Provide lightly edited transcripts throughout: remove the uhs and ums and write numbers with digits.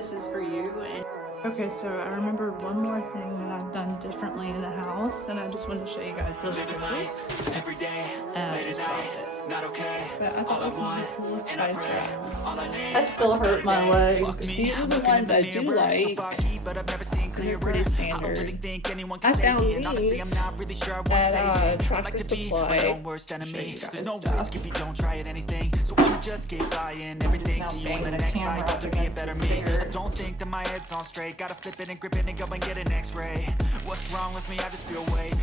this is for you. And okay, so I remembered one more thing that I've done differently in the house that I just wanted to show you guys really quickly. And I just dropped it. But I thought this was the coolest spice rack. I still hurt my legs. These are the ones I do like. They're pretty standard. I found these at Tractor Supply. Show you guys stuff. Just now bang the camera up against the stairs. Don't think that my head's on straight. Gotta flip it and grip it and go and get an x-ray. What's wrong with me? I just feel weight.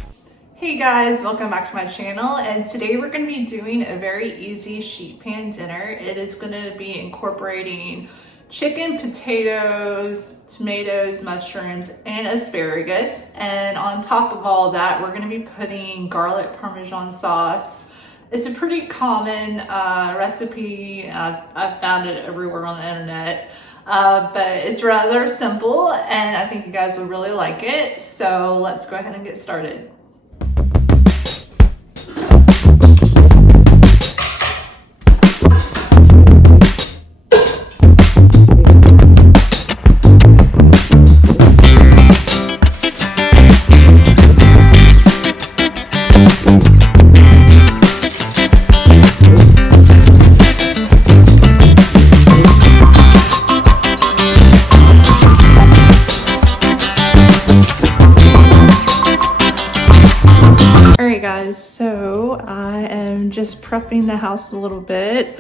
Hey guys, welcome back to my channel, and today we're going to be doing a very easy sheet pan dinner. It is going to be incorporating chicken, potatoes, tomatoes, mushrooms, and asparagus, and on top of all that we're going to be putting garlic Parmesan sauce. It's a pretty common recipe. I've found it everywhere on the internet, but it's rather simple and I think you guys would really like it. So let's go ahead and get started. So I am just prepping the house a little bit.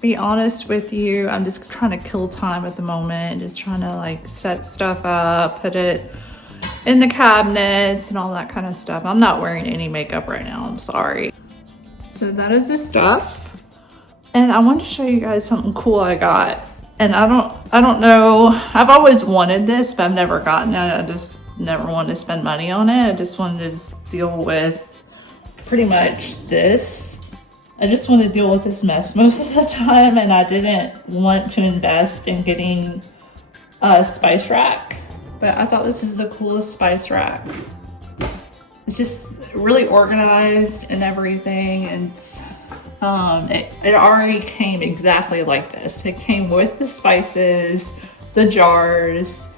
Be honest with you, I'm just trying to kill time at the moment, just trying to like set stuff up, put it in the cabinets and all that kind of stuff. I'm not wearing any makeup right now, I'm sorry. So that is the stuff, and I want to show you guys something cool I got. And I don't know, I've always wanted this, but I've never gotten it. I just never wanted to spend money on it. I just wanted to just deal with pretty much this. I just want to deal with this mess most of the time, and I didn't want to invest in getting a spice rack. But I thought this is the coolest spice rack. It's just really organized and everything, and it already came exactly like this. It came with the spices, the jars,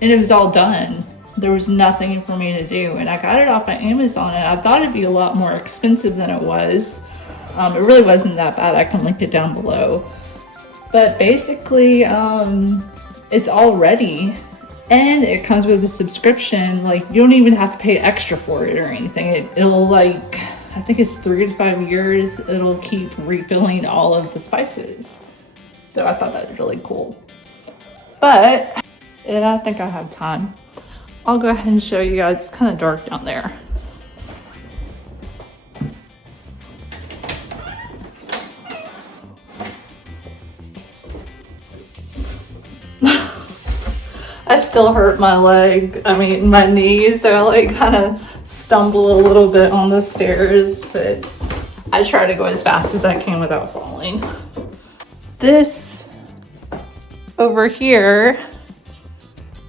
and it was all done. There was nothing for me to do, and I got it off of Amazon, and I thought it'd be a lot more expensive than it was. It really wasn't that bad. I can link it down below. But basically, it's all ready, and it comes with a subscription. Like, you don't even have to pay extra for it or anything. It'll like, I think it's 3 to 5 years. It'll keep refilling all of the spices. So I thought that was really cool. But I think I have time. I'll go ahead and show you guys. It's kind of dark down there. I still hurt my leg, my knees, so I like kind of stumble a little bit on the stairs, but I try to go as fast as I can without falling. This over here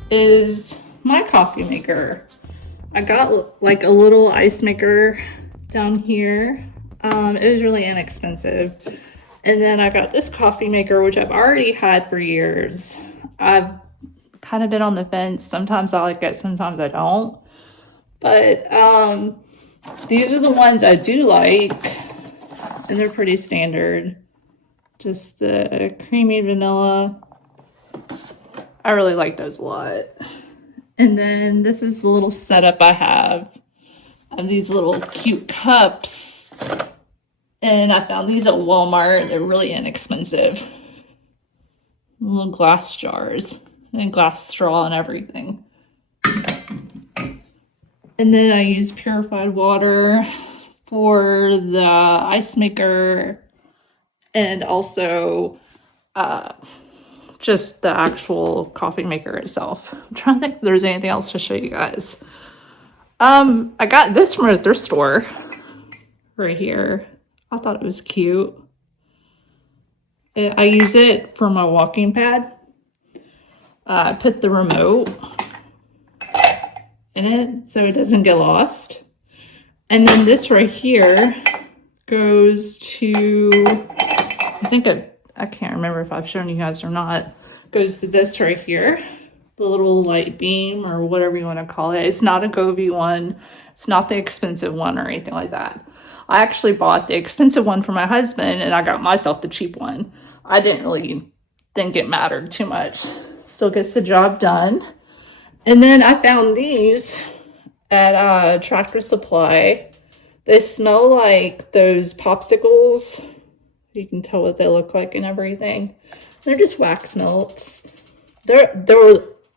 is my coffee maker. I got like a little ice maker down here. It was really inexpensive. And then I got this coffee maker, which I've already had for years. I've kind of been on the fence. Sometimes I like it, sometimes I don't. But these are the ones I do like, and they're pretty standard. Just the creamy vanilla. I really like those a lot. And then this is the little setup I have. I have these little cute cups, and I found these at Walmart. They're really inexpensive. Little glass jars and glass straw and everything. And then I use purified water for the ice maker, and also just the actual coffee maker itself. I'm trying to think if there's anything else to show you guys. I got this from a thrift store right here. I thought it was cute. I use it for my walking pad. I put the remote in it so it doesn't get lost. And then this right here goes to, I think I can't remember if I've shown you guys or not, goes to this right here, the little light beam or whatever you want to call it. It's not a Govee one. It's not the expensive one or anything like that. I actually bought the expensive one for my husband and I got myself the cheap one. I didn't really think it mattered too much. Still gets the job done. And then I found these at Tractor Supply. They smell like those popsicles. You can tell what they look like and everything. They're just wax melts. There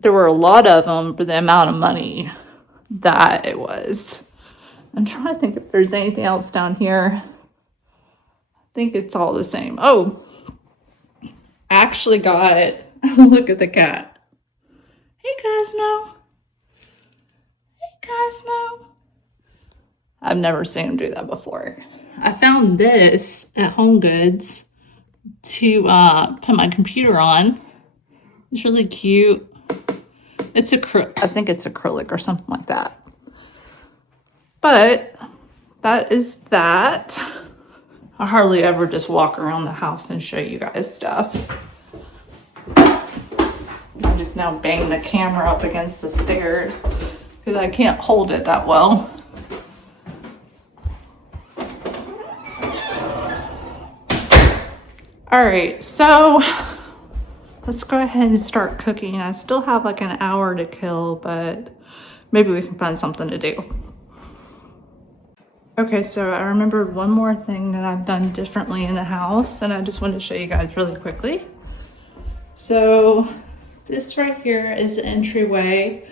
were a lot of them for the amount of money that it was. I'm trying to think if there's anything else down here. I think it's all the same. Oh, I actually got, look at the cat. Hey, Cosmo. Hey, Cosmo. I've never seen him do that before. I found this at Home Goods to put my computer on. It's really cute. It's I think it's acrylic or something like that. But that is that. I hardly ever just walk around the house and show you guys stuff. I just now bang the camera up against the stairs because I can't hold it that well. All right, so let's go ahead and start cooking. I still have like an hour to kill, but maybe we can find something to do. Okay, so I remembered one more thing that I've done differently in the house that I just wanted to show you guys really quickly. So this right here is the entryway.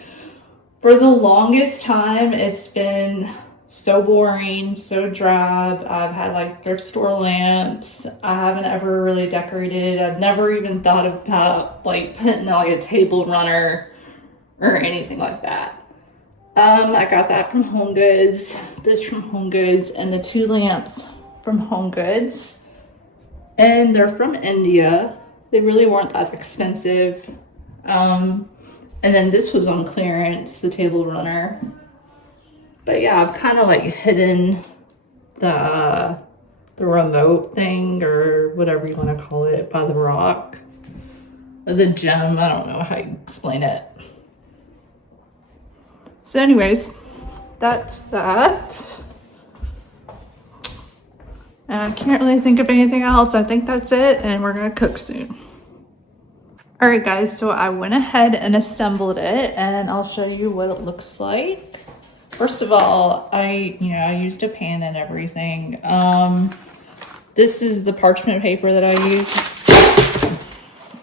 For the longest time, it's been so boring, so drab. I've had like thrift store lamps. I haven't ever really decorated. I've never even thought about like putting like a table runner or anything like that. I got that from Home Goods, this from Home Goods, and the 2 lamps from Home Goods. And they're from India. They really weren't that expensive. And then this was on clearance, the table runner. But yeah, I've kind of like hidden the remote thing or whatever you want to call it by the rock. Or the gem, I don't know how you explain it. So anyways, that's that. And I can't really think of anything else. I think that's it, and we're gonna cook soon. All right, guys, so I went ahead and assembled it, and I'll show you what it looks like. First of all, I used a pan and everything. This is the parchment paper that I used,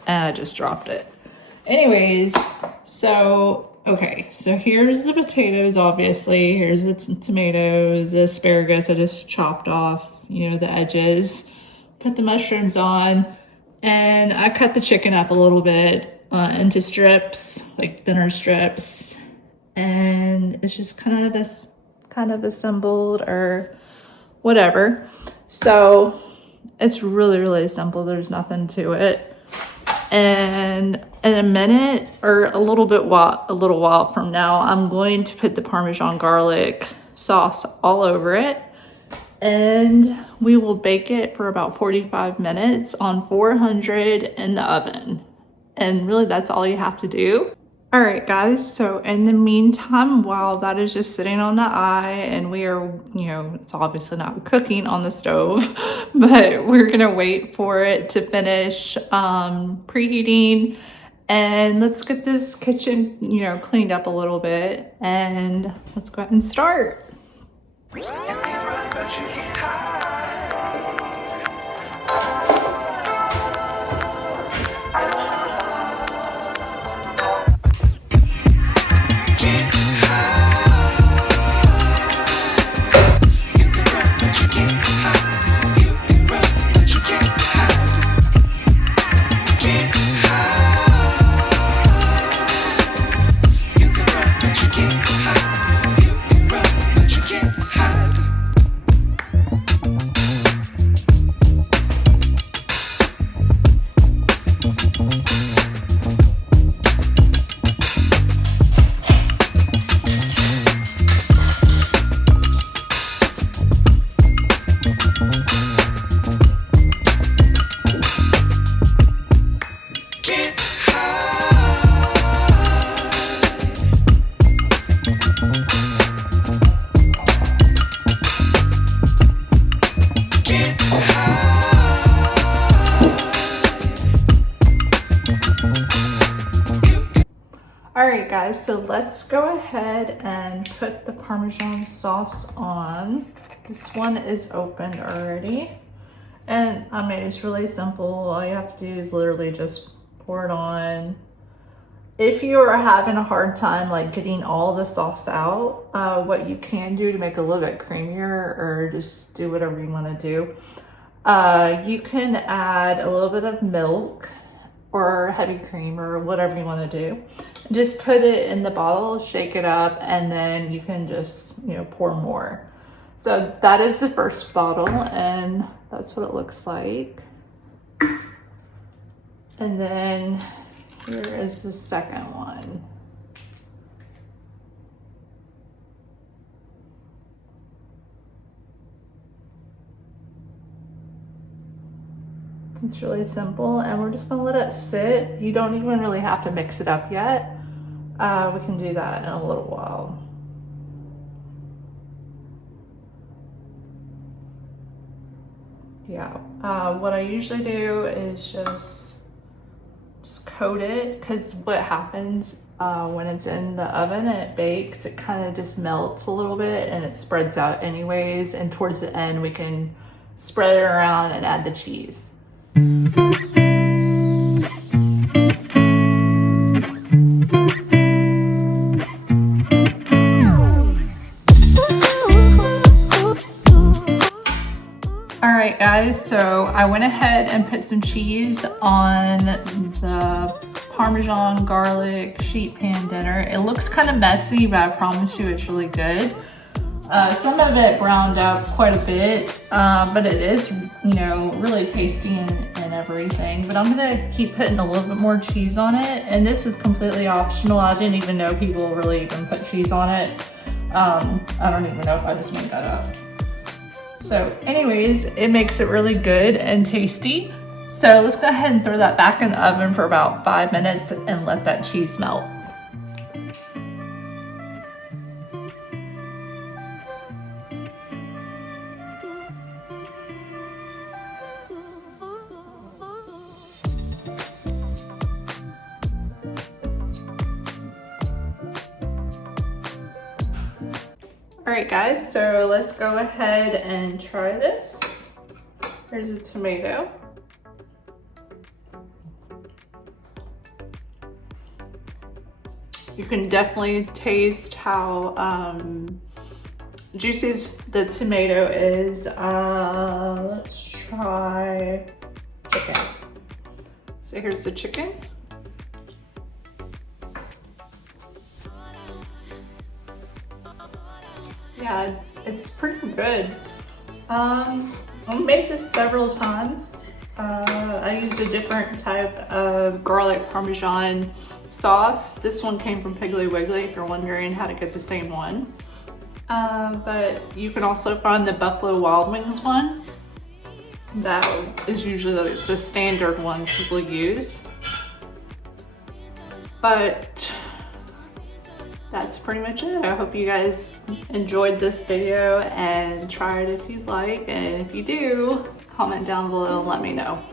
and I just dropped it. Anyways, so here's the potatoes, obviously. Here's the tomatoes, the asparagus I just chopped off, the edges. Put the mushrooms on, and I cut the chicken up a little bit into strips, like thinner strips. And it's just kind of assembled or whatever. So it's really, really simple. There's nothing to it. And in a minute or a little while from now, I'm going to put the Parmesan garlic sauce all over it, and we will bake it for about 45 minutes on 400 in the oven. And really, that's all you have to do. All right, guys, so in the meantime, while that is just sitting on the eye and we are, it's obviously not cooking on the stove, but we're gonna wait for it to finish preheating, and let's get this kitchen, cleaned up a little bit, and let's go ahead and start. right, guys, so let's go ahead and put the Parmesan sauce on. This one is opened already. And I mean, it's really simple. All you have to do is literally just pour it on. If you are having a hard time like getting all the sauce out, what you can do to make it a little bit creamier, or just do whatever you want to do, you can add a little bit of milk or heavy cream or whatever you want to do. Just put it in the bottle, shake it up, and then you can just, you know, pour more. So that is the first bottle, and that's what it looks like. And then here is the second one. It's really simple, and we're just gonna let it sit. You don't even really have to mix it up yet. We can do that in a little while. Yeah, what I usually do is just coat it, because what happens when it's in the oven and it bakes, it kind of just melts a little bit and it spreads out anyways, and towards the end we can spread it around and add the cheese. Alright guys, so I went ahead and put some cheese on the Parmesan garlic sheet pan dinner. It looks kind of messy, but I promise you it's really good. Some of it browned out quite a bit, but it is, you know, really tasty and everything. But I'm gonna keep putting a little bit more cheese on it, and this is completely optional. I didn't even know people really even put cheese on it. I don't even know if I just made that up. So anyways, it makes it really good and tasty. So let's go ahead and throw that back in the oven for about 5 minutes and let that cheese melt. All right guys, so let's go ahead and try this. Here's a tomato. You can definitely taste how juicy the tomato is. Let's try chicken. So here's the chicken. Yeah, it's pretty good. I've made this several times. I used a different type of garlic Parmesan sauce. This one came from Piggly Wiggly if you're wondering how to get the same one. But you can also find the Buffalo Wild Wings one. That is usually the standard one people use. But that's pretty much it. I hope you guys enjoyed this video and try it if you'd like. And if you do, comment down below and let me know.